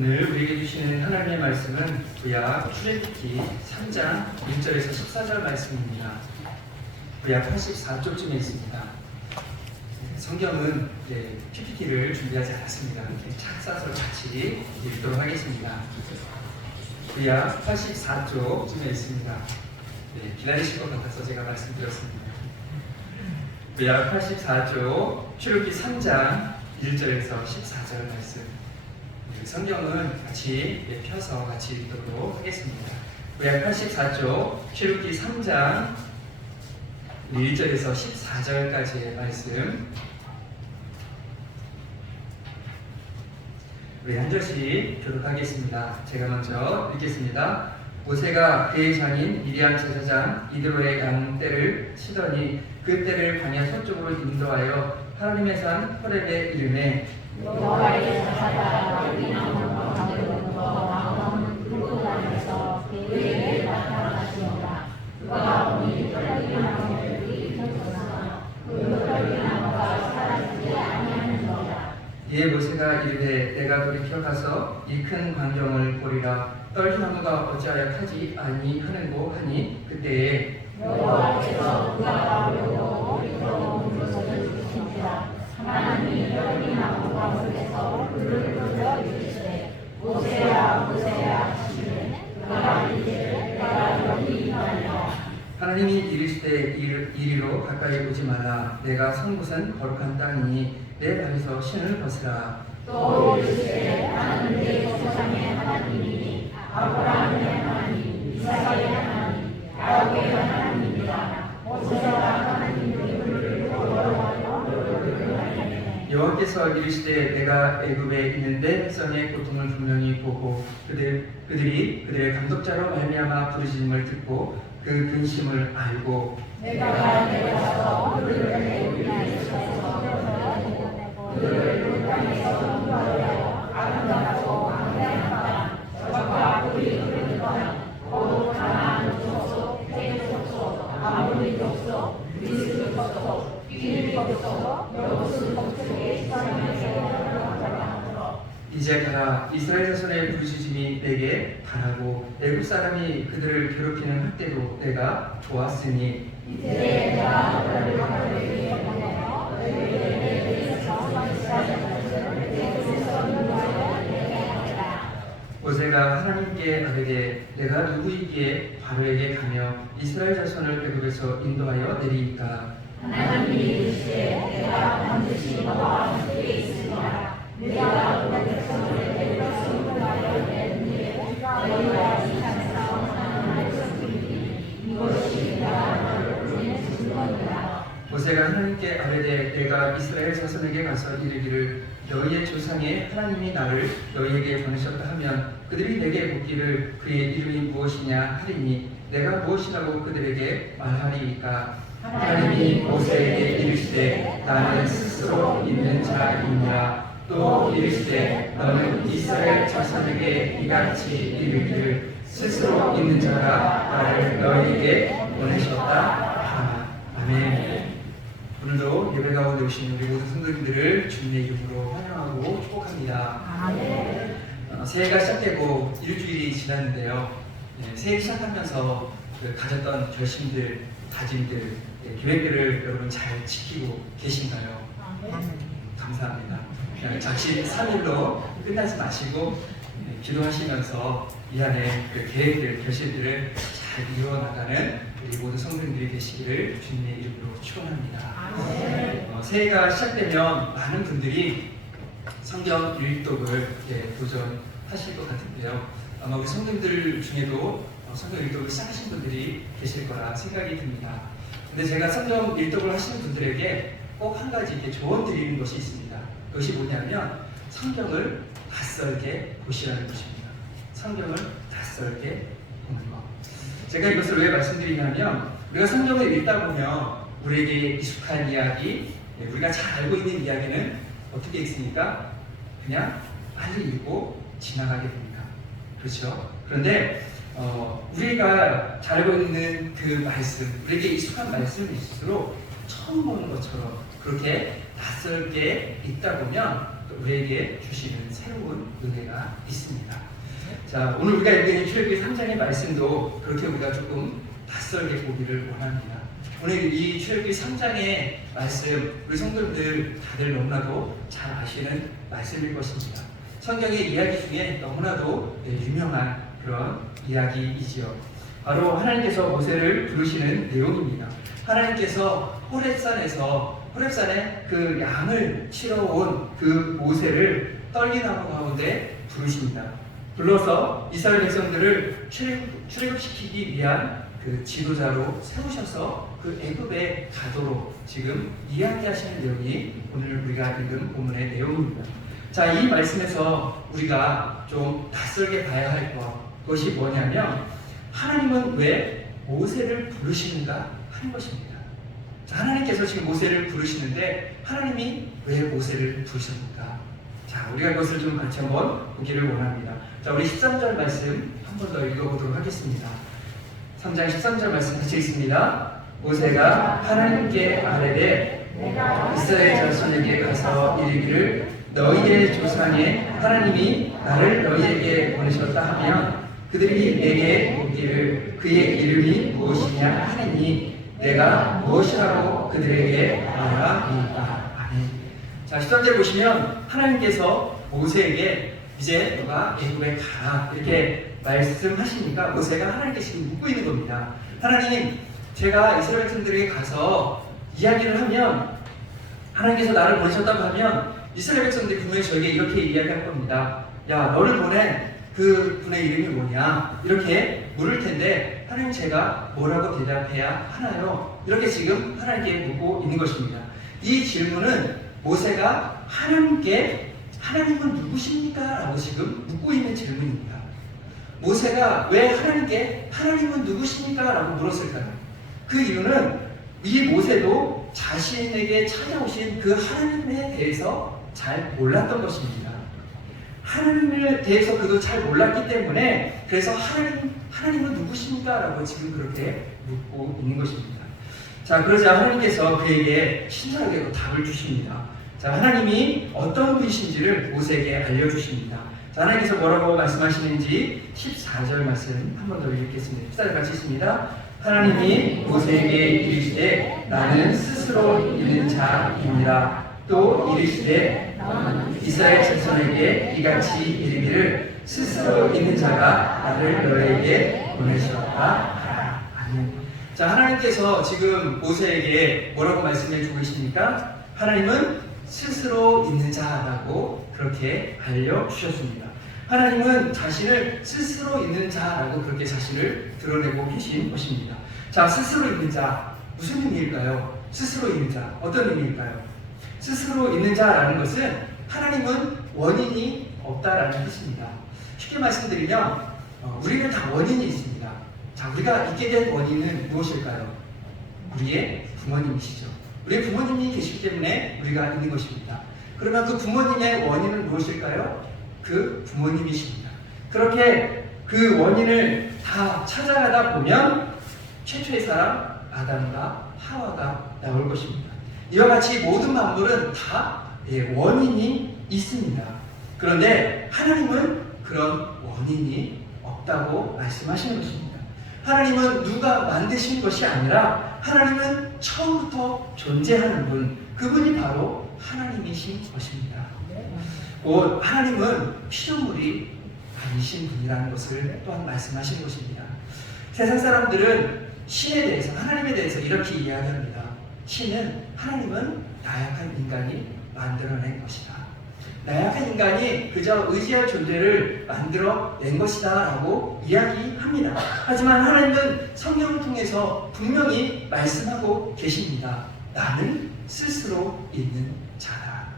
오늘 우리에게 주시는 하나님의 말씀은 구약 출애굽기 3장 1절에서 14절 말씀입니다. 구약 84쪽쯤에 있습니다. 성경은 PPT를 준비하지 않았습니다. 책 싸서 같이 읽도록 하겠습니다. 구약 84쪽쯤에 있습니다. 기다리실 것 같아서 제가 말씀드렸습니다. 구약 84쪽 출애굽기 3장 1절에서 14절 말씀. 성경은 같이 펴서 같이 읽도록 하겠습니다. 구약 84쪽 출애굽기 3장 1절에서 14절까지의 말씀. 우리 한 절씩 교독하겠습니다. 제가 먼저 읽겠습니다. 모세가 그의 장인 미디안 제사장 이드로의 양떼를 치더니 그 떼를 광야 서쪽으로 인도하여 하나님의 산 호렙에 이르매 여호와의 제사가 너희 나무와 가운데 왕은 붉은 하늘에서 그에게 나타나시니라. 그가 보니 털기 나무들이 펴졌으나 그 털기 나무가 사라지지 아니하는도다. 이에 모세가 이르되 내가 돌이켜 가서 이 큰 광경을 보리라. 떨기나무가 어찌하여 타지 아니하는고 하니 그때에 여호와께서 그가 보려고 이리로 물소를 주시니라. 하나님이 떨기나무 가운데서 불을 불러 이르시되 모세야 모세야 하시되 그가 이르되 내가 여기 있나이다. 하나님이 이르시되 이리로 가까이 오지 말라. 내가 선 곳은 거룩한 땅이니 내 발에서 신을 벗으라. 또 이르시되 나는 내 조상의 하나님이니 아브라함의 하나님 이삭의 하나님 야곱의 하나님이라. 모세가 하나님의 불을 여호와여 여호와께서 이르시되 내가 애굽에 있는데 백성의 고통을 분명히 보고 그들이 그들의 감독자로 말미암아 부르짖음을 듣고 그 근심을 알고 내가 내려서 그들을 내 위에 있어서 그들을 그 땅에서 인도하여 아름답고 광대하다. 적과 꿀이 흐르는 땅 곧 가나안 족속 헷 족속 아모리 족속 미스리 족속 비릴 족속 여부스 족속의 땅에서 이제 가라. 이스라엘 자손의 부르짖음이 내게 달하고 애굽 사람이 그들을 괴롭히는 학대도 내가 보았으니 이제 내가 너를 위해 보내어 너희에게 모세가 하나님께 아뢰되 내가 누구이기에 바로에게 가며 이스라엘 자손을 애굽에서 인도하여 내리이까. 하나님이 이르시되 내가 반드시 너와 함께 있으리라. 내가 너의 백성을 애굽에서 인도하여 낸 뒤에 너희가 이 땅에서 하나님을 섬기리니 이것이 내가 너를 보내 준 것이라. 모세가 하나님께 아뢰되 내가 이스라엘 자손에게 가서 이르기를 너희의 조상의 하나님이 나를 너희에게 보내셨다 하면 그들이 내게 묻기를 그의 이름이 무엇이냐 하리니 내가 무엇이라고 그들에게 말하리이까. 하나님이 모세에게 이르시되 나는 스스로 있는 자이니라. 또 이르시되 너는 이스라엘 자손에게 이같이 이르기를 스스로 있는 자가 나를 너희에게 보내셨다. 아멘. 오늘도 예배 가운데 오신 우리 모든 성도님들을 주님의 이름으로 환영하고 축복합니다. 새해가 시작되고 일주일이 지났는데요. 새해 시작하면서 가졌던 결심들, 다짐들, 계획들을 여러분 잘 지키고 계신가요? 감사합니다. 그냥 작심 3일로 끝나지 마시고 기도하시면서 이 안에 그 계획들, 결심들을 잘 이루어나가는 우리 모든 성도님들이 되시기를 주님의 이름으로 축원합니다. 새해가 시작되면 많은 분들이 성경 읽독을 도전하실 것 같은데요. 아마 우리 성도님들 중에도 성경 읽독을 시작하신 분들이 계실 거라 생각이 듭니다. 근데 제가 성경 읽독을 하시는 분들에게 꼭 한 가지 이렇게 조언 드리는 것이 있습니다. 그것이 뭐냐면 성경을 낯설게 보시라는 것입니다. 성경을 낯설게 보는 것. 제가 이것을 왜 말씀드리냐면 우리가 성경을 읽다 보면 우리에게 익숙한 이야기, 우리가 잘 알고 있는 이야기는 어떻게 읽습니까? 그냥 빨리 읽고 지나가게 됩니다. 그렇죠? 그런데 우리가 잘 알고 있는 그 말씀, 우리에게 익숙한 말씀일수록 처음 보는 것처럼 그렇게 낯설게 읽다 보면 우리에게 주시는 새로운 은혜가 있습니다. 자, 오늘 우리가 읽는 출애굽기 3장의 말씀도 그렇게 우리가 조금 낯설게 보기를 원합니다. 오늘 이 출애굽기 3장의 말씀, 우리 성도님들 다들 너무나도 잘 아시는 말씀일 것입니다. 성경의 이야기 중에 너무나도 유명한 그런 이야기이지요. 바로 하나님께서 모세를 부르시는 내용입니다. 하나님께서 호렙산에 그 양을 치러 온 그 모세를 떨기나무 가운데 부르십니다. 불러서 이스라엘 백성들을 출애굽시키기 위한 그 지도자로 세우셔서 그 애굽에 가도록 지금 이야기하시는 내용이 오늘 우리가 읽은 본문의 내용입니다. 자, 이 말씀에서 우리가 좀 낯설게 봐야 할 것이 뭐냐면 하나님은 왜 모세를 부르시는가 하는 것입니다. 자, 하나님께서 지금 모세를 부르시는데 하나님이 왜 모세를 부르셨는가? 자, 우리가 그것을 좀 같이 한번 보기를 원합니다. 자, 우리 13절 말씀 한 번 더 읽어보도록 하겠습니다. 3장 13절 말씀 같이 읽습니다. 모세가 하나님께 아뢰되 이스라엘 자손에게 가서 이르기를 너희의 조상의 하나님이 나를 너희에게 보내셨다 하면 그들이 내게 묻기를 그의 이름이 무엇이냐 하니 내가 무엇이라고 그들에게 말하리이까. 아멘. 자, 13절 보시면 하나님께서 모세에게 이제 너가 애굽에 가라 이렇게 말씀하시니까 모세가 하나님께 지금 묻고 있는 겁니다. 하나님, 제가 이스라엘 백성들에게 가서 이야기를 하면 하나님께서 나를 보내셨다고 하면 이스라엘 백성들이 분명히 저에게 이렇게 이야기할 겁니다. 야, 너를 보낸 그 분의 이름이 뭐냐? 이렇게 물을 텐데 하나님, 제가 뭐라고 대답해야 하나요? 이렇게 지금 하나님께 묻고 있는 것입니다. 이 질문은 모세가 하나님께 하나님은 누구십니까? 라고 지금 묻고 있는 질문입니다. 모세가 왜 하나님께 하나님은 누구십니까? 라고 물었을까요? 그 이유는 이 모세도 자신에게 찾아오신 그 하나님에 대해서 잘 몰랐던 것입니다. 하나님에 대해서 그도 잘 몰랐기 때문에 그래서 하나님은 누구십니까? 라고 지금 그렇게 묻고 있는 것입니다. 자, 그러자 하나님께서 그에게 신선하게 답을 주십니다. 자, 하나님이 어떤 분이신지를 모세에게 알려주십니다. 자, 하나님께서 뭐라고 말씀하시는지 14절 말씀 한 번 더 읽겠습니다. 14절 같이 읽습니다. 하나님이 모세에게 이르시되 나는 스스로 있는 자입니다. 또 이르시되 이스라엘 자손에게 이같이 이르기를 스스로 있는 자가 나를 너에게 보내셨다. 아멘. 자, 하나님께서 지금 모세에게 뭐라고 말씀해 주고 계십니까? 하나님은 스스로 있는 자라고 그렇게 알려주셨습니다. 하나님은 자신을 스스로 있는 자라고 그렇게 자신을 드러내고 계신 것입니다. 자, 스스로 있는 자, 무슨 의미일까요? 스스로 있는 자, 어떤 의미일까요? 스스로 있는 자라는 것은 하나님은 원인이 없다라는 뜻입니다. 쉽게 말씀드리면 우리는 다 원인이 있습니다. 자, 우리가 있게 된 원인은 무엇일까요? 우리의 부모님이시죠. 우리 부모님이 계시기 때문에 우리가 있는 것입니다. 그러면 그 부모님의 원인은 무엇일까요? 그 부모님이십니다. 그렇게 그 원인을 다 찾아가다 보면 최초의 사람 아담과 하와가 나올 것입니다. 이와 같이 모든 만물은 다 원인이 있습니다. 그런데 하나님은 그런 원인이 없다고 말씀하시는 것입니다. 하나님은 누가 만드신 것이 아니라 하나님은 처음부터 존재하는 분, 그분이 바로 하나님이신 것입니다. 곧 하나님은 피조물이 아니신 분이라는 것을 또한 말씀하시는 것입니다. 세상 사람들은 신에 대해서, 하나님에 대해서 이렇게 이야기합니다. 신은, 하나님은 나약한 인간이 만들어낸 것이다. 나약한 인간이 그저 의지할 존재를 만들어낸 것이다 라고 이야기합니다. 하지만 하나님은 성경을 통해서 분명히 말씀하고 계십니다. 나는 스스로 있는 자다.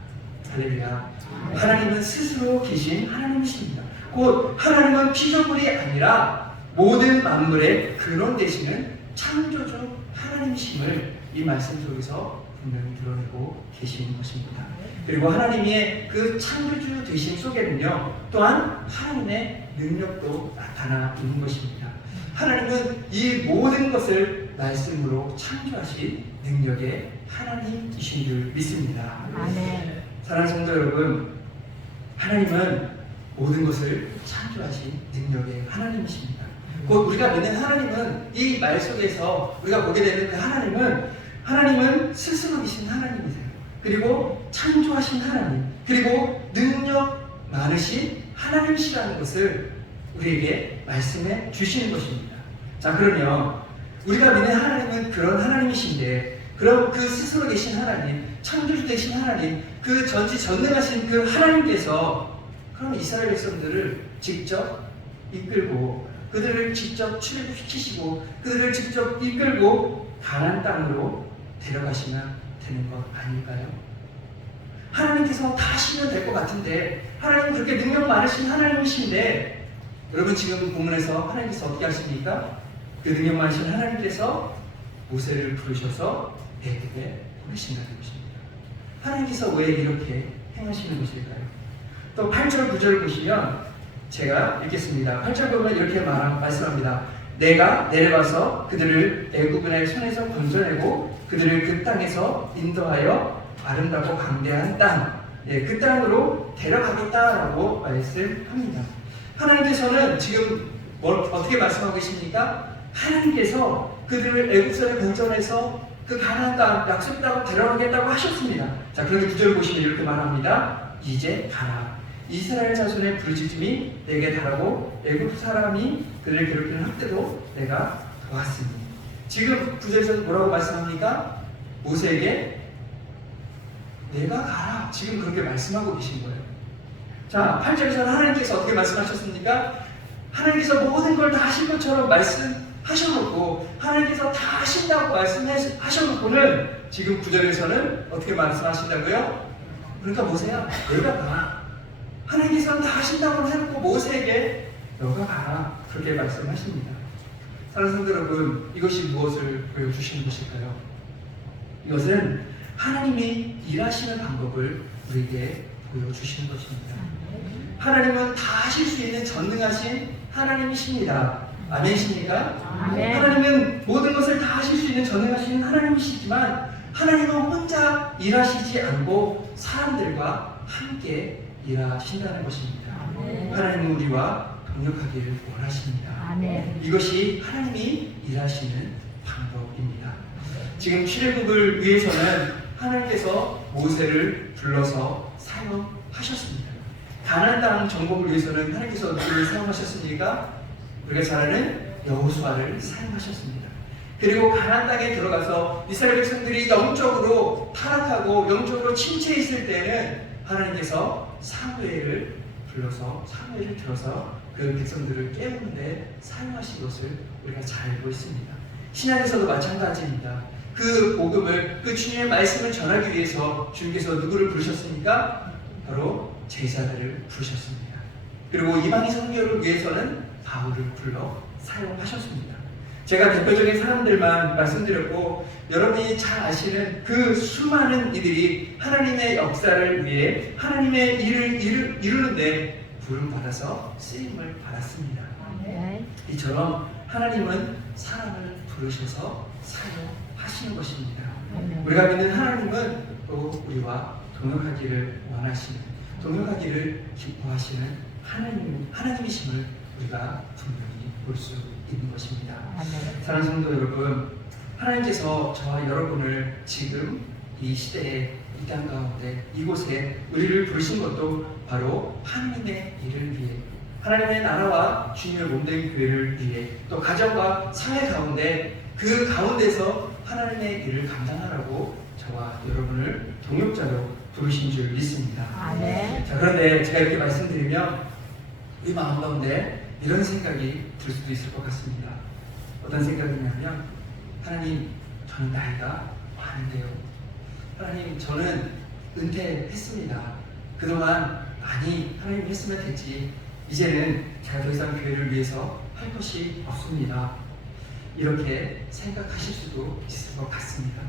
할렐루야. 하나님은 스스로 계신 하나님이십니다. 곧 하나님은 피조물이 아니라 모든 만물의 근원 되시는 창조주 하나님이심을 이 말씀 속에서 분명히 드러내고 계시는 것입니다. 그리고 하나님의 그 창조주 되심 속에는요, 또한 하나님의 능력도 나타나 있는 것입니다. 하나님은 이 모든 것을 말씀으로 창조하신 능력의 하나님이신 줄 믿습니다. 아멘. 사랑하는 성도 여러분, 하나님은 모든 것을 창조하신 능력의 하나님이십니다. 곧 우리가 믿는 하나님은 이 말 속에서 우리가 보게 되는 그 하나님은 스스로 계신 하나님이세요. 그리고 창조하신 하나님, 그리고 능력 많으신 하나님이시라는 것을 우리에게 말씀해 주시는 것입니다. 자, 그러면 우리가 믿는 하나님은 그런 하나님이신데, 그럼 그 스스로 계신 하나님, 창조주 되신 하나님, 그 전지전능하신 그 하나님께서 그럼 이스라엘 백성들을 직접 이끌고 그들을 직접 출애굽시키시고 그들을 직접 이끌고 가나안 땅으로 데려가시면 되는 것 아닐까요? 하나님께서 다 하시면 될 것 같은데, 하나님은 그렇게 능력 많으신 하나님이신데, 여러분 지금 본문에서 하나님께서 어떻게 하십니까? 그 능력 많으신 하나님께서 모세를 부르셔서 애굽에 보내신다는 것입니다. 하나님께서 왜 이렇게 행하시는 것일까요? 또 8절 9절 보시면 제가 읽겠습니다. 8절 보면 이렇게 말씀합니다. 내가 내려가서 그들을 애굽인의 손에서 건져내고 그들을 그 땅에서 인도하여 아름답고 광대한 땅, 그 땅으로 데려가겠다라고 말씀합니다. 하나님께서는 지금 어떻게 말씀하고 계십니까? 하나님께서 그들을 애굽선에 건져내서 그 가나안 땅, 약속 땅으로 데려가겠다고 하셨습니다. 자, 그런데 9절 보시면 이렇게 말합니다. 이제 가라. 이스라엘 자손의 부르짖음이 내게 달하고 애굽 사람이 그들을 괴롭히는 학대도 내가 보았으니. 지금 9절에서 뭐라고 말씀합니까? 모세에게 내가 가라. 지금 그렇게 말씀하고 계신 거예요. 자, 8절에서는 하나님께서 어떻게 말씀하셨습니까? 하나님께서 모든 걸 다 하신 것처럼 말씀하셔놓고, 하나님께서 다 하신다고 말씀하셔놓고는 지금 9절에서는 어떻게 말씀하신다고요? 그러니까 모세야, 너가 가. 하나님께서는 다 하신다고 해놓고 모세에게 너가 가라, 그렇게 말씀하십니다. 사랑하는 성도 여러분, 이것이 무엇을 보여주시는 것일까요? 이것은 하나님이 일하시는 방법을 우리에게 보여주시는 것입니다. 하나님은 다 하실 수 있는 전능하신 하나님이십니다. 아멘이십니까? 아멘. 하나님은 모든 것을 다 하실 수 있는 전능하신 하나님이시지만, 하나님은 혼자 일하시지 않고 사람들과 함께 일하신다는 것입니다. 아멘. 하나님은 우리와 동역하기를 원하십니다. 아멘. 이것이 하나님이 일하시는 방법입니다. 지금 출애굽을 위해서는 하나님께서 모세를 불러서 사용하셨습니다. 가나안 땅 정복을 위해서는 하나님께서 누구를 사용하셨습니까? 우리가 잘 아는 여호수아를 사용하셨습니다. 그리고 가나안 땅에 들어가서 이스라엘 백성들이 영적으로 타락하고 영적으로 침체해 있을 때는 하나님께서 사무엘을 들어서 그 백성들을 깨우는데 사용하신 것을 우리가 잘 알고 있습니다. 신약에서도 마찬가지입니다. 그 복음을, 그 주님의 말씀을 전하기 위해서 주님께서 누구를 부르셨습니까? 바로 제자들을 부르셨습니다. 그리고 이방인 선교를 위해서는 바울을 불러 사용하셨습니다. 제가 대표적인 사람들만 말씀드렸고, 여러분이 잘 아시는 그 수많은 이들이 하나님의 역사를 위해 하나님의 일을 이루는데 부름받아서 쓰임을 받았습니다. 이처럼 하나님은 사람을 부르셔서 사용하시는 것입니다. 우리가 믿는 하나님은 또 우리와 동역하기를 원하시는, 동역하기를 기뻐하시는 하나님이심을 우리가 분명히 볼 수 있는 것입니다. 사랑하는 성도 여러분, 하나님께서 저와 여러분을 지금 이 시대에, 이 땅 가운데, 이곳에 우리를 부르신 것도 바로 하나님의 일을 위해, 하나님의 나라와 주님의 몸된 교회를 위해, 또 가정과 사회 가운데, 그 가운데서 하나님의 일을 감당하라고 저와 여러분을 동역자로 부르신 줄 믿습니다. 아멘. 자, 그런데 제가 이렇게 말씀드리면 우리 마음 가운데 이런 생각이 들 수도 있을 것 같습니다. 어떤 생각이냐면, 하나님, 저는 나이가 많은데요. 하나님, 저는 은퇴했습니다. 그동안 많이 하나님 했으면 됐지. 이제는 제가 더 이상 교회를 위해서 할 것이 없습니다. 이렇게 생각하실 수도 있을 것 같습니다.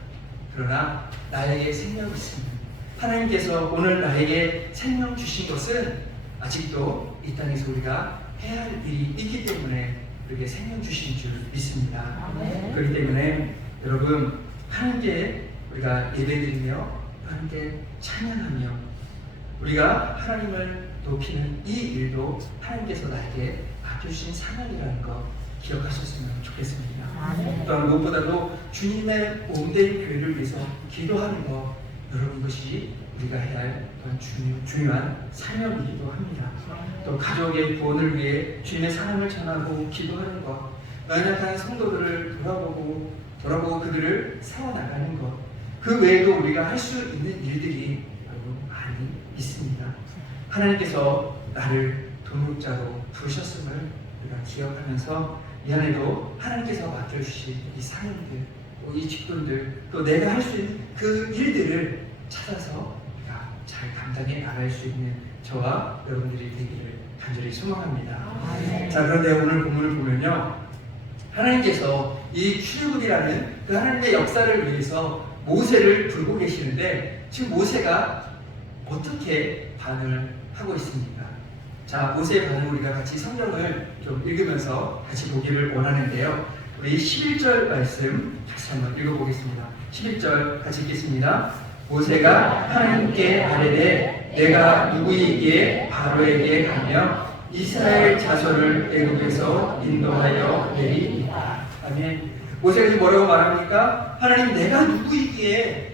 그러나 나에게 생명이 있습니다. 하나님께서 오늘 나에게 생명 주신 것은 아직도 이 땅에서 우리가 해야 할 일이 있기 때문에 우리에게 생명 주신 줄 믿습니다. 아멘. 그렇기 때문에 여러분, 함께 우리가 예배드리며 함께 찬양하며 우리가 하나님을 높이는 이 일도 하나님께서 나에게 맡겨주신 사명이라는 거 기억하셨으면 좋겠습니다. 또한 무엇보다도 주님의 몸된 교회를 위해서 기도하는 것, 여러분 이것이 우리가 해야 할 또한 중요한 사명이기도 합니다. 또 가족의 구원을 위해 주님의 사랑을 전하고 기도하는 것, 연약한 성도들을 돌아보고 그들을 세워나가는 것, 그 외에도 우리가 할 수 있는 일들이 많이 있습니다. 하나님께서 나를 동역자로 부르셨음을 우리가 기억하면서 이 안에도 하나님께서 맡겨주신 이 사명들, 이 직분들, 또 내가 할 수 있는 그 일들을 찾아서 우리가 잘 감당해 나갈 수 있는 저와 여러분들이 되기를 간절히 소망합니다. 자, 그런데 오늘 본문을 보면요, 하나님께서 이 출애굽이라는 그 하나님의 역사를 위해서 모세를 부르고 계시는데 지금 모세가 어떻게 반응을 하고 있습니까? 자, 모세의 반응을 우리가 같이 성경을 좀 읽으면서 같이 보기를 원하는데요. 우리 11절 말씀 다시 한번 읽어보겠습니다. 11절 같이 읽겠습니다. 모세가 하나님께 아뢰되 내가 누구에게 바로에게 가며 이스라엘 자손을 애굽에서 인도하여 내리이다. 아멘. 모세가 지금 뭐라고 말합니까? 하나님, 내가 누구이기에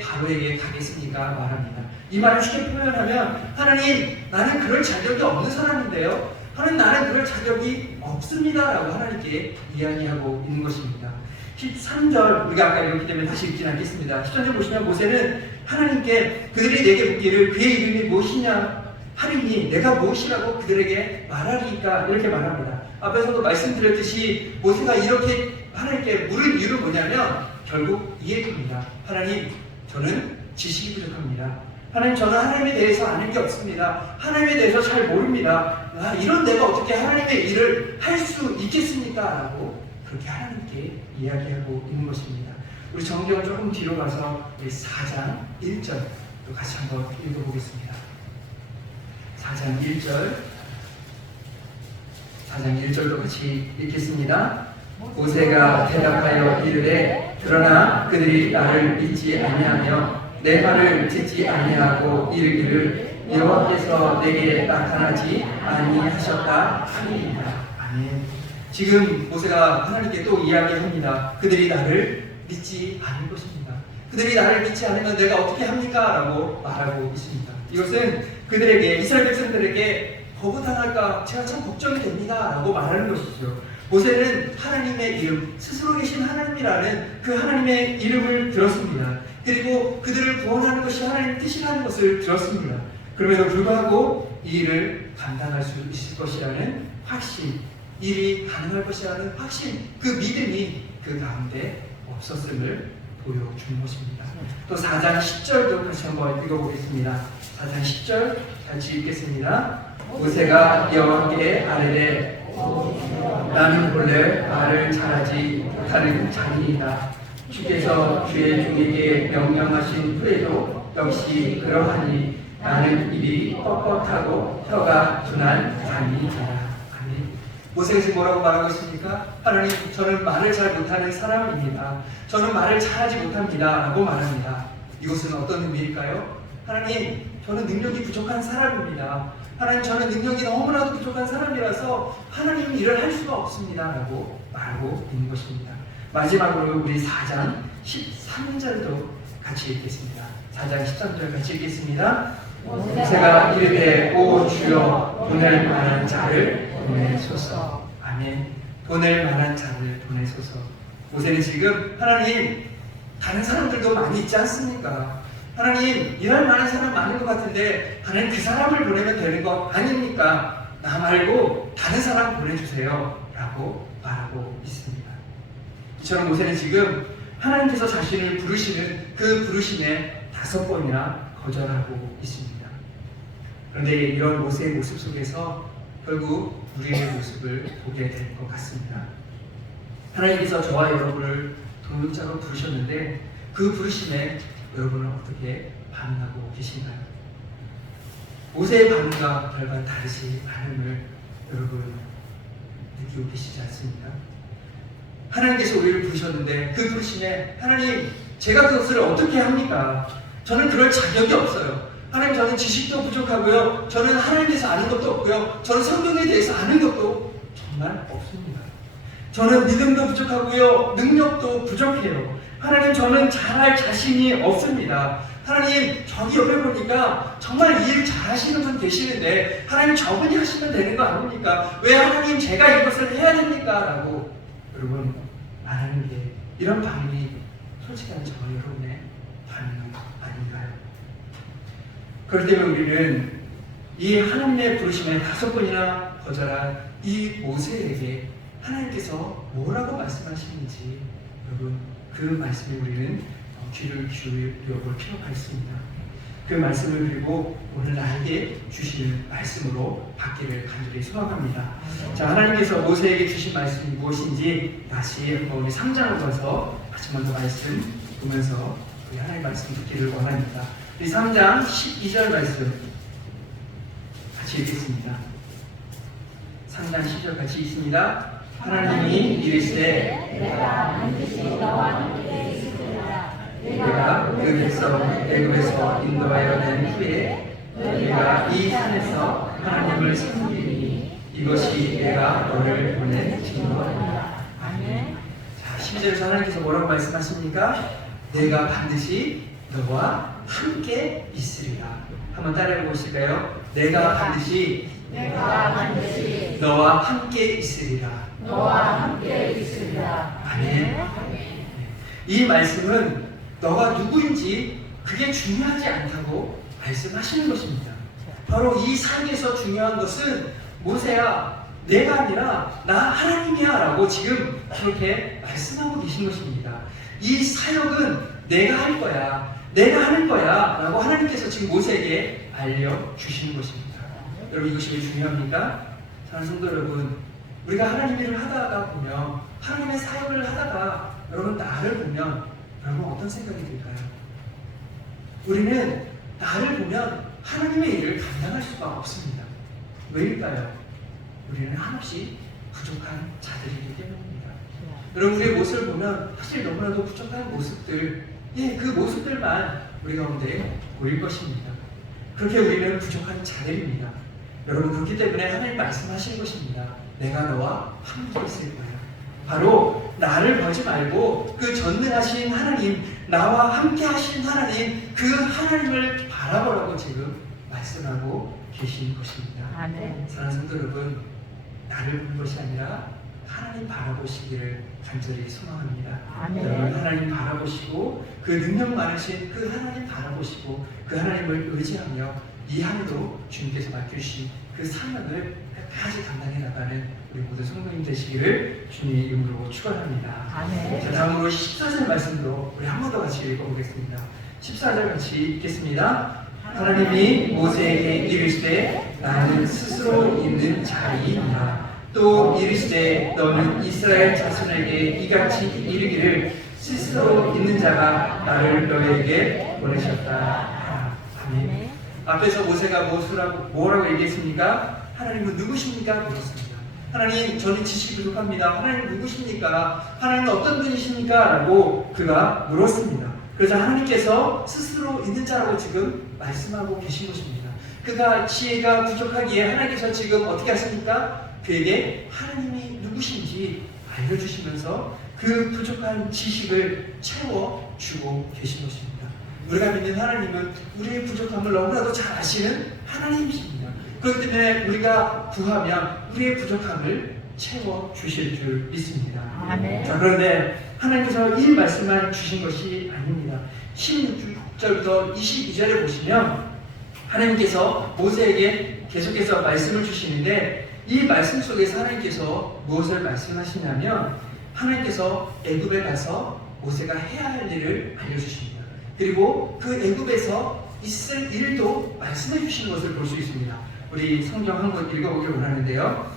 바로에게 가겠습니까? 말합니다. 이 말을 쉽게 표현하면, 하나님, 나는 그럴 자격이 없는 사람인데요, 하나님, 나는 그럴 자격이 없습니다 라고 하나님께 이야기하고 있는 것입니다. 13절, 우리가 아까 읽었기 때문에 다시 읽진 않겠습니다. 13절 보시면 모세는 하나님께 그들이 내게 묻기를 그의 이름이 무엇이냐 하리니 내가 무엇이라고 그들에게 말하리까, 이렇게 말합니다. 앞에서도 말씀드렸듯이 모세가 이렇게 하나님께 물은 이유는 뭐냐면 결국 이 얘기입니다. 하나님, 저는 지식이 부족합니다. 하나님, 저는 하나님에 대해서 아는 게 없습니다. 하나님에 대해서 잘 모릅니다. 이런 내가 어떻게 하나님의 일을 할 수 있겠습니까? 라고 그렇게 하나님께 이야기하고 있는 것입니다. 우리 정경을 조금 뒤로 가서 우리 4장 1절 또 같이 한번 읽어보겠습니다. 4장 1절도 같이 읽겠습니다. 모세가 대답하여 이르되 그러나 그들이 나를 믿지 아니하며 내 말을 듣지 아니하고 이르기를 여호와께서 내게 나타나지 아니하셨다 하니이다. 아멘. 지금 모세가 하나님께 또 이야기합니다. 그들이 나를 믿지 않을 것입니다. 그들이 나를 믿지 않으면 내가 어떻게 합니까? 라고 말하고 있습니다. 이것은 그들에게, 이스라엘 백성들에게 거부당할까 제가 참 걱정이 됩니다 라고 말하는 것이죠. 모세는 하나님의 이름, 스스로 계신 하나님이라는 그 하나님의 이름을 들었습니다. 그리고 그들을 구원하는 것이 하나님의 뜻이라는 것을 들었습니다. 그럼에도 불구하고 이 일을 감당할 수 있을 것이라는 확신, 일이 가능할 것이라는 확신, 그 믿음이 그 가운데 없었음을 보여준 것입니다. 또 4장 10절도 같이 한번 읽어보겠습니다. 4장 10절 같이 읽겠습니다. 모세가 여호와께 아뢰되 나는 본래 말을 잘하지 못하는 자니이다. 주께서 주의 종에게 명령하신 후에도 역시 그러하니 나는 입이 뻣뻣하고 혀가 둔한 자니이다. 모세가 지금 뭐라고 말하고 있습니까? 하나님, 저는 말을 잘 못하는 사람입니다. 저는 말을 잘하지 못합니다 라고 말합니다. 이것은 어떤 의미일까요? 하나님, 저는 능력이 부족한 사람입니다. 하나님, 저는 능력이 너무나도 부족한 사람이라서 하나님 일을 할 수가 없습니다 라고 말하고 있는 것입니다. 마지막으로 우리 4장 13절도 같이 읽겠습니다. 4장 13절 같이 읽겠습니다. 모세가 이르되 오 주여 보낼 만한 자를 보내소서. 아멘. 보낼 만한 자를 보내소서. 모세는 지금 하나님, 다른 사람들도 많이 있지 않습니까? 하나님, 일할 만한 사람 많은 것 같은데 하나님 그 사람을 보내면 되는 것 아닙니까? 나 말고 다른 사람 보내주세요 라고 말하고 있습니다. 이처럼 모세는 지금 하나님께서 자신을 부르시는 그 부르심에 5번이나 거절하고 있습니다. 그런데 이런 모세의 모습 속에서 결국 우리의 모습을 보게 될 것 같습니다. 하나님께서 저와 여러분을 동역자로 부르셨는데 그 부르심에 여러분은 어떻게 반응하고 계신가요? 모세의 반응과 별반 다르지 않음을 여러분 느끼고 계시지 않습니까? 하나님께서 우리를 부르셨는데 그 부르심에 하나님, 제가 그것을 어떻게 합니까? 저는 그럴 자격이 없어요. 하나님, 저는 지식도 부족하고요. 저는 하나님께서 아는 것도 없고요. 저는 성경에 대해서 아는 것도 정말 없습니다. 저는 믿음도 부족하고요. 능력도 부족해요. 하나님, 저는 잘할 자신이 없습니다. 하나님, 저기 옆에 보니까 정말 일 잘하시는 분 계시는데 하나님, 저분이 하시면 되는 거 아닙니까? 왜 하나님 제가 이것을 해야 됩니까? 라고 여러분 말하는 게, 이런 반응이 솔직한 저와 여러분의 반응은 아닌가요? 그럴 때면 우리는 이 하나님의 부르심에 5번이나 거절한 이 모세에게 하나님께서 뭐라고 말씀하시는지 여러분 그 말씀에 우리는 귀를 기울여 볼 필요가 있습니다. 그 말씀을 그리고 오늘 나에게 주시는 말씀으로 받기를 간절히 소망합니다. 자, 하나님께서 모세에게 주신 말씀이 무엇인지 다시 한번 우리 3장을 봐서 같이 먼저 말씀 보면서 우리 하나님 말씀 듣기를 원합니다. 우리 3장 12절 말씀 같이 읽겠습니다. 3장 10절 같이 읽습니다. 하나님이 이르시되 내가 반드시 너와 함께 있으리라. 내가 그 백성 애굽에서 인도하여 낸 후에 너희가 이 산에서 하나님을 섬기니 이것이 내가 너를 보낸 증거니라. 아멘. 자, 10절에서 하나님께서 뭐라고 말씀하십니까? 내가 반드시 너와 함께 있으리라. 한번 따라해 보실까요? 내가 반드시 너와 함께 있으리라. 너와 함께 있으리라. 아멘. 이 말씀은 너가 누구인지 그게 중요하지 않다고 말씀하시는 것입니다. 바로 이 상에서 중요한 것은 모세야, 내가 아니라 나 하나님이야 라고 지금 그렇게 말씀하고 계신 것입니다. 이 사역은 내가 할 거야, 내가 하는 거야 라고 하나님께서 지금 모세에게 알려주시는 것입니다. 여러분, 이것이 왜 중요합니까? 사랑하는 성도 여러분, 우리가 하나님 일을 하다가 보면, 하나님의 사역을 하다가 여러분 나를 보면 여러분 어떤 생각이 들까요? 우리는 나를 보면 하나님의 일을 감당할 수가 없습니다. 왜일까요? 우리는 한없이 부족한 자들이기 때문입니다. 여러분, 우리의 모습을 보면 사실 너무나도 부족한 모습들, 그 모습들만 우리 가운데 보일 것입니다. 그렇게 우리는 부족한 자들입니다. 여러분, 그렇기 때문에 하나님 말씀하시는 것입니다. 내가 너와 함께 있을 거야. 바로 나를 보지 말고 그 전능하신 하나님, 나와 함께 하신 하나님, 그 하나님을 바라보라고 지금 말씀하고 계신 것입니다. 아멘. 사랑하는 성도 여러분, 나를 보는 것이 아니라 하나님 바라보시기를 간절히 소망합니다. 아멘. 여러분, 하나님 바라보시고 그 능력 많으신 그 하나님 바라보시고 그 하나님을 의지하며 이 하루도 주님께서 맡겨주신 그 사명을 끝까지 감당해 나가는 우리 모든 성도님 되시기를 주님의 이름으로 축원합니다. 아멘. 자, 다음으로 14절 말씀으로 우리 한 번 더 같이 읽어보겠습니다. 14절 같이 읽겠습니다. 하나님이 모세에게 이르시되 나는 스스로 있는 자이니라. 또 이르시되 너는 이스라엘 자손에게 이같이 이르기를 스스로 있는 자가 나를 너에게 보내셨다. 아멘. 앞에서 모세가 뭐라고 얘기했습니까? 하나님은 누구십니까? 물었습니다. 하나님, 저는 지식이 부족합니다. 하나님 누구십니까? 하나님은 어떤 분이십니까? 라고 그가 물었습니다. 그래서 하나님께서 스스로 있는 자라고 지금 말씀하고 계신 것입니다. 그가 지혜가 부족하기에 하나님께서 지금 어떻게 하십니까? 그에게 하나님이 누구신지 알려주시면서 그 부족한 지식을 채워주고 계신 것입니다. 우리가 믿는 하나님은 우리의 부족함을 너무나도 잘 아시는 하나님이십니다. 그렇기 때문에 우리가 구하면 우리의 부족함을 채워주실 줄 믿습니다. 아멘. 자, 그런데 하나님께서 이 말씀만 주신 것이 아닙니다. 16절부터 22절에 보시면 하나님께서 모세에게 계속해서 말씀을 주시는데 이 말씀 속에서 하나님께서 무엇을 말씀하시냐면 하나님께서 애굽에 가서 모세가 해야 할 일을 알려주십니다. 그리고 그 애굽에서 있을 일도 말씀해 주신 것을 볼 수 있습니다. 우리 성경 한번 읽어보기를 원하는데요.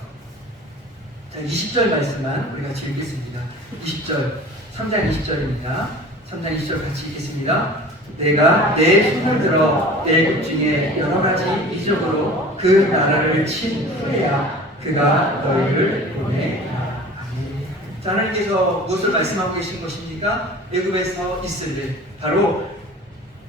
자, 20절 말씀만 우리 같이 읽겠습니다. 20절, 3장 20절입니다. 3장 20절 같이 읽겠습니다. 내가 내 손을 들어 애굽 중에 여러 가지 이적으로 그 나라를 친 후에야 그가 너희를 보내라. 아멘. 자, 하나님께서 무엇을 말씀하고 계신 것입니까? 애굽에서 있을 일, 바로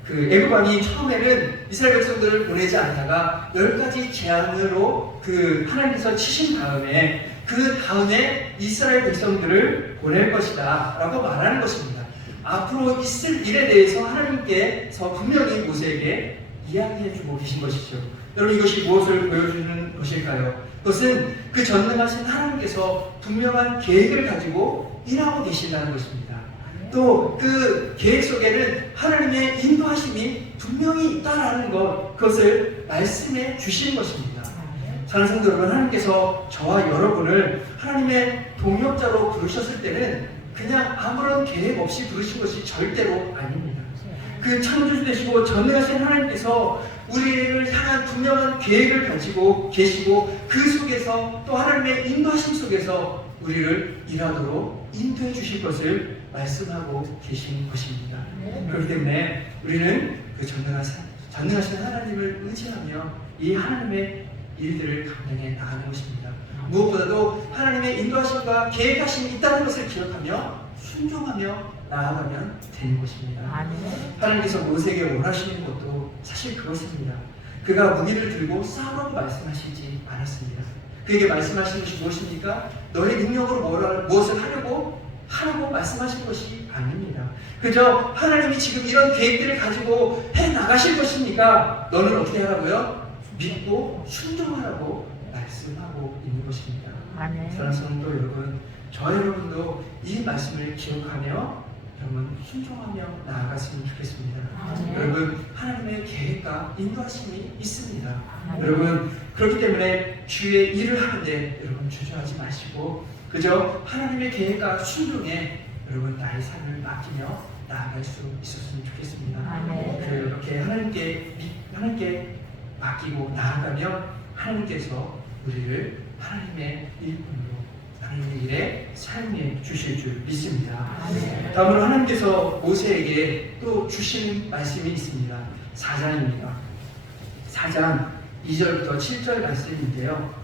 그 애굽 왕이 처음에는 이스라엘 백성들을 보내지 않다가 10가지 재앙으로 그 하나님께서 치신 다음에 그 다음에 이스라엘 백성들을 보낼 것이다 라고 말하는 것입니다. 앞으로 있을 일에 대해서 하나님께서 분명히 모세에게 이야기해 주고 계신 것이죠. 여러분, 이것이 무엇을 보여주는 것일까요? 그것은 그 전능하신 하나님께서 분명한 계획을 가지고 일하고 계신다는 것입니다. 또 그 계획 속에는 하나님의 인도하심이 분명히 있다라는 것, 그것을 말씀해 주시는 것입니다. 사랑하는 성도 여러분, 하나님께서 저와 여러분을 하나님의 동역자로 부르셨을 때는 그냥 아무런 계획 없이 부르신 것이 절대로 아닙니다. 그 창조주 되시고 전능하신 하나님께서 우리를 향한 분명한 계획을 가지고 계시고 그 속에서 또 하나님의 인도하심 속에서 우리를 일하도록 인도해 주실 것을 말씀하고 계신 것입니다. 그렇기 때문에 우리는 그 전능하신 하나님을 의지하며 이 하나님의 일들을 감당해 나가는 것입니다. 무엇보다도 하나님의 인도하심과 계획하심이 있다는 것을 기억하며 순종하며 나아가면 되는 것입니다. 하나님께서 모세에게 원하시는 것도 사실 그것입니다. 그가 무기를 들고 싸우라고 말씀하시지 않았습니다. 그에게 말씀하신 것이 무엇입니까? 너의 능력으로 무엇을 하라고 말씀하신 것이 아닙니다. 그저 하나님이 지금 이런 계획들을 가지고 해 나가실 것이니까 너는 어떻게 하라고요? 믿고 순종하라고 말씀하고 있는 것입니다. 사랑하는 성도 여러분, 저 여러분도 이 말씀을 기억하며 여러분 순종하며 나아갔으면 좋겠습니다. 여러분, 하나님의 계획과 인도하심이 있습니다. 여러분, 그렇기 때문에 주의 일을 하는데 여러분 주저하지 마시고 그저 하나님의 계획과 순종에 여러분 나의 삶을 맡기며 나아갈 수 있었으면 좋겠습니다. 그렇게 하나님께 맡기고 나아가면 하나님께서 우리를 하나님의 일꾼으로 하나님의 일에 사용해 주실 줄 믿습니다. 다음으로 하나님께서 모세에게 또 주시는 말씀이 있습니다. 4장입니다. 4장 2절부터 7절 말씀인데요.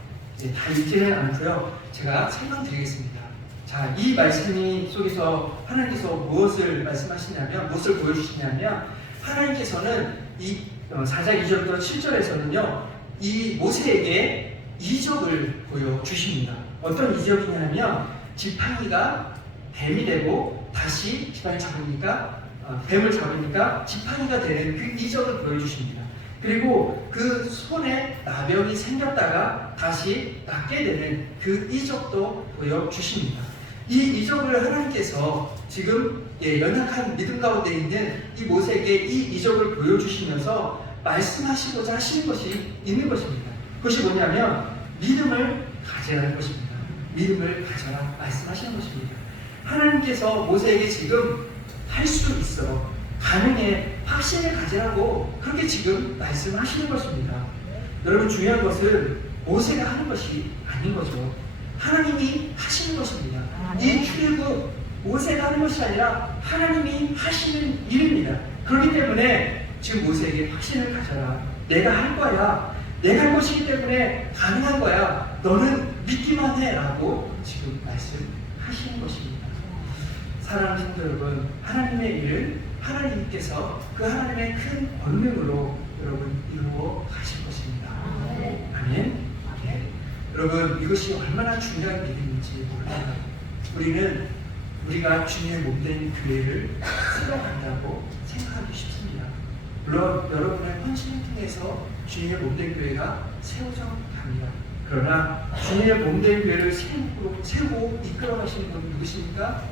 다 읽지는 않고요. 제가 설명드리겠습니다. 자, 이 말씀 속에서 하나님께서 무엇을 말씀하시냐면, 무엇을 보여주시냐면, 하나님께서는 이 4장 2절부터 7절에서는요, 이 모세에게 이적을 보여주십니다. 어떤 이적이냐면, 지팡이가 뱀이 되고, 다시 지팡이 잡으니까, 뱀을 잡으니까 지팡이가 되는 그 이적을 보여주십니다. 그리고 그 손에 나병이 생겼다가 다시 낫게 되는 그 이적도 보여주십니다. 이 이적을 하나님께서 지금 연약한 믿음 가운데 있는 이 모세에게 이 이적을 보여주시면서 말씀하시고자 하시는 것이 있는 것입니다. 그것이 뭐냐면 믿음을 가지라는 것입니다. 믿음을 가져라 말씀하시는 것입니다. 하나님께서 모세에게 지금 할 수 있어, 가능해, 확신을 가지라고 그렇게 지금 말씀하시는 것입니다. 여러분, 중요한 것은 모세가 하는 것이 아닌 거죠. 하나님이 하시는 것입니다. 이 출애굽 모세가 하는 것이 아니라 하나님이 하시는 일입니다. 그렇기 때문에 지금 모세에게 확신을 가져라. 내가 할 거야. 내가 할 것이기 때문에 가능한 거야. 너는 믿기만 해 라고 지금 말씀하시는 것입니다. 사랑하는 성도 여러분, 하나님의 일을 하나님께서 그 하나님의 큰 권능으로 여러분 이루어 가실 것입니다. 아멘. 네. 여러분, 이것이 얼마나 중요한 믿음인지 몰라요. 우리는 우리가 주님의 몸된 교회를 세워간다고 생각하기 쉽습니다. 물론 여러분의 헌신을 통해서 주님의 몸된 교회가 세워져 갑니다. 그러나 주님의 몸된 교회를 세우고 이끌어 가시는 분은 누구십니까?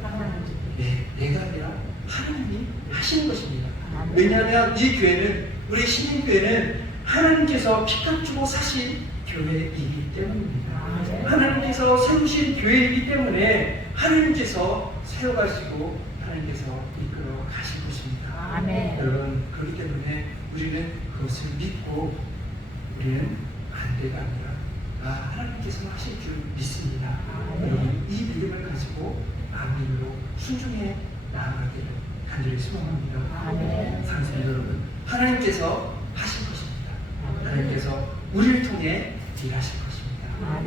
네, 내가 아니라 하나님이 하시는 것입니다. 왜냐하면 이 교회는, 우리 시민교회는 하나님께서 피값 주고 사신 교회이기 때문입니다. 하나님께서 세우신 교회이기 때문에 하나님께서 세워가시고 하나님께서 이끌어 가실 것입니다. 여러분, 그렇기 때문에 우리는 그것을 믿고 우리는 반대가 아니라 하나님께서 하실 줄 믿습니다. 여러분, 이 믿음을 가지고 믿음으로 순종해 나아가기를 간절히 소망합니다. 사랑하는 여러분, 하나님께서 하실 것입니다. 하나님께서 우리를 통해 일하실 것입니다.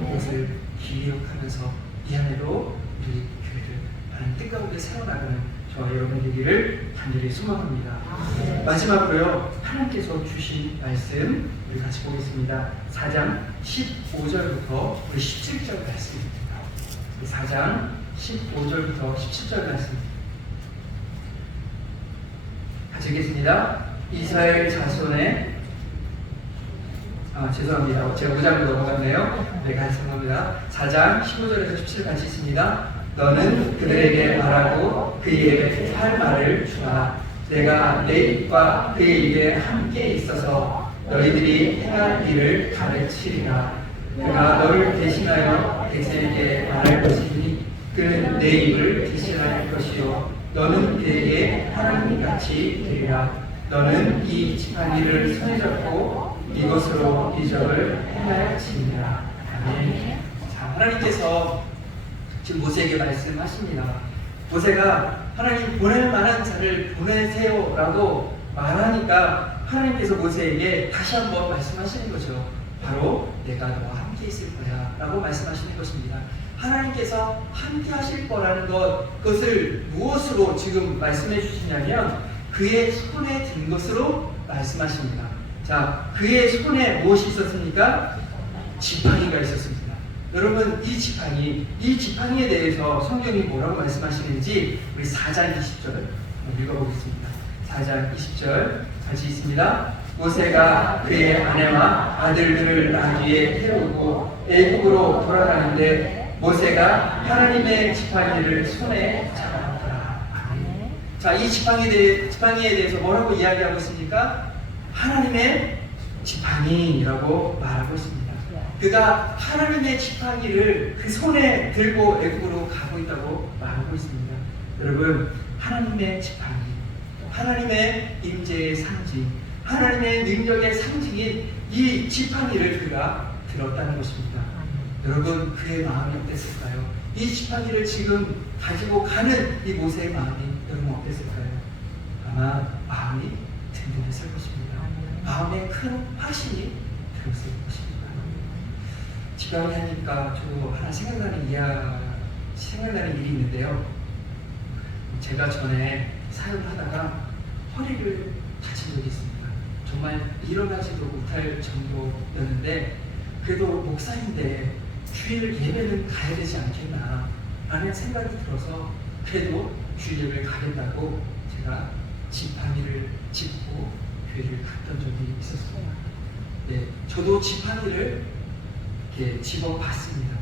그것을 기억하면서 이 안에도 우리 교회를 하나님 뜻 가운데 세워나가는 저와 여러분 되기를 간절히 소망합니다. 마지막으로요, 하나님께서 주신 말씀 우리 같이 보겠습니다. 4장 15절부터 17절 말씀입니다. 4장 15절부터 17절 말씀 같이 읽겠습니다. 이스라엘 자손의 죄송합니다. 제가 5장으로 넘어갔네요. 네, 같이 읽습니다. 4장 15절에서 17절 같이 있습니다. 너는 그들에게 말하고 그에게 할 말을 주라. 내가 내 입과 그의 입에 함께 있어서 너희들이 행할 일을 가르치리라. 그가 너를 대신하여 백성에게 말할 것이니 그는 내 입을 대신할 것이요 너는 그에게 하나님같이 되리라. 너는 이 지팡이를 손에 잡고 이것으로 이 적을 행할지니라. 아멘. 자, 하나님께서 지금 모세에게 말씀하십니다. 모세가 하나님 보낼 만한 자를 보내세요라고 말하니까 하나님께서 모세에게 다시 한번 말씀하시는 거죠. 바로 내가 너와 함께 있을 거야 라고 말씀하시는 것입니다. 하나님께서 함께 하실 거라는 그것을 무엇으로 지금 말씀해 주시냐면 그의 손에 든 것으로 말씀하십니다. 자, 그의 손에 무엇이 있었습니까? 지팡이가 있었습니다. 여러분, 이 지팡이에 대해서 성경이 뭐라고 말씀하시는지 우리 4장 20절 읽어보겠습니다. 4장 20절 같이 있습니다. 모세가 그의 아내와 아들들을 나귀에 태우고 애국으로 돌아가는데 모세가 하나님의 지팡이를 손에 잡았더라. 자, 이 지팡이에 대해서 뭐라고 이야기하고 있습니까? 하나님의 지팡이라고 말하고 있습니다. 그가 하나님의 지팡이를 그 손에 들고 애국으로 가고 있다고 말하고 있습니다. 여러분, 하나님의 지팡이, 하나님의 임재의 상징, 하나님의 능력의 상징인 이 지팡이를 그가 들었다는 것입니다. 여러분, 그의 마음이 어땠을까요? 이 지팡이를 지금 가지고 가는 이 모세의 마음이 여러분 어땠을까요? 아마 마음이 든든했을 것입니다. 마음에 큰 확신이 들었을 것입니다. 지팡이 하니까 저도 하나 생각나는 일이 있는데요. 제가 전에 사역을 하다가 허리를 다친 적이 있습니다. 정말 일어나지도 못할 정도였는데 그래도 목사인데 주일 예배는 가야 되지 않겠나 라는 생각이 들어서 그래도 주일 예배를 가겠다고 제가 지팡이를 짚고 교회를 갔던 적이 있었습니다. 네, 저도 지팡이를 이렇게 집어봤습니다.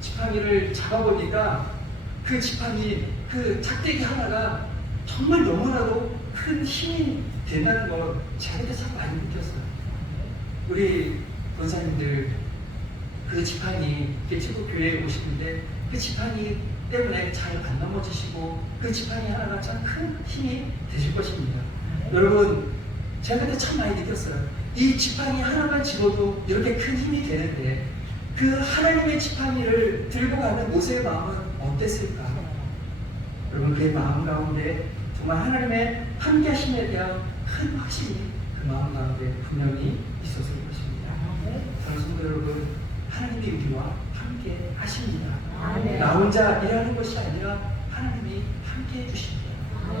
지팡이를 잡아보니까 그 지팡이, 그 작대기 하나가 정말 너무나도 큰 힘이 된다는 걸 제가 그때 참 많이 느꼈어요. 우리 권사님들 그 지팡이 치고 교회에 오시는데 그 지팡이 때문에 잘 안 넘어지시고 그 지팡이 하나가 참 큰 힘이 되실 것입니다. 여러분, 제가 그때 참 많이 느꼈어요. 이 지팡이 하나만 집어도 이렇게 큰 힘이 되는데 그 하나님의 지팡이를 들고 가는 모세의 마음은 어땠을까? 여러분, 그의 마음 가운데 정말 하나님의 함께하심에 대한 큰 확신이 그 마음 가운데 분명히 있었을 것입니다. 사랑하는 성도 여러분, 하나님이 우리와 함께 하십니다. 나 혼자 일하는 것이 아니라 하나님이 함께 해주십니다.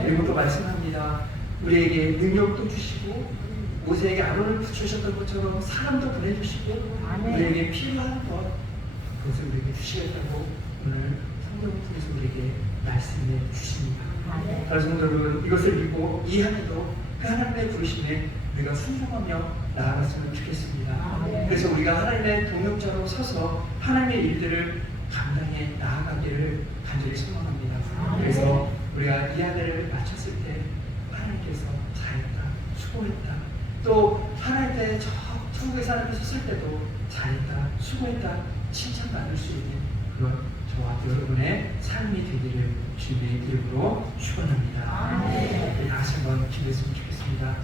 그리고 또 말씀합니다. 우리에게 능력도 주시고 모세에게 아론을 붙여주셨던 것처럼 사람도 보내주시고 우리에게 필요한 그것을 우리에게 주시겠다고 오늘 성경을 통해서 우리에게 말씀해 주십니다. 사랑하는 성도 여러분, 이것을 믿고 이해하기도 그 하나님의 부르심에 우리가 순종하며 나아갔으면 좋겠습니다. 그래서 우리가 하나님의 동역자로 서서 하나님의 일들을 감당해 나아가기를 간절히 소망합니다. 그래서 우리가 이 하늘을 마쳤을 때 하나님께서 잘했다, 수고했다, 또 하나님께 저 천국에서 하나님께 섰을 때도 잘했다, 수고했다 칭찬받을 수 있는 그런 저와 여러분의 삶이 되기를 주님의 이름으로 축원합니다. 다시 한번 기도했으면 좋겠습니다.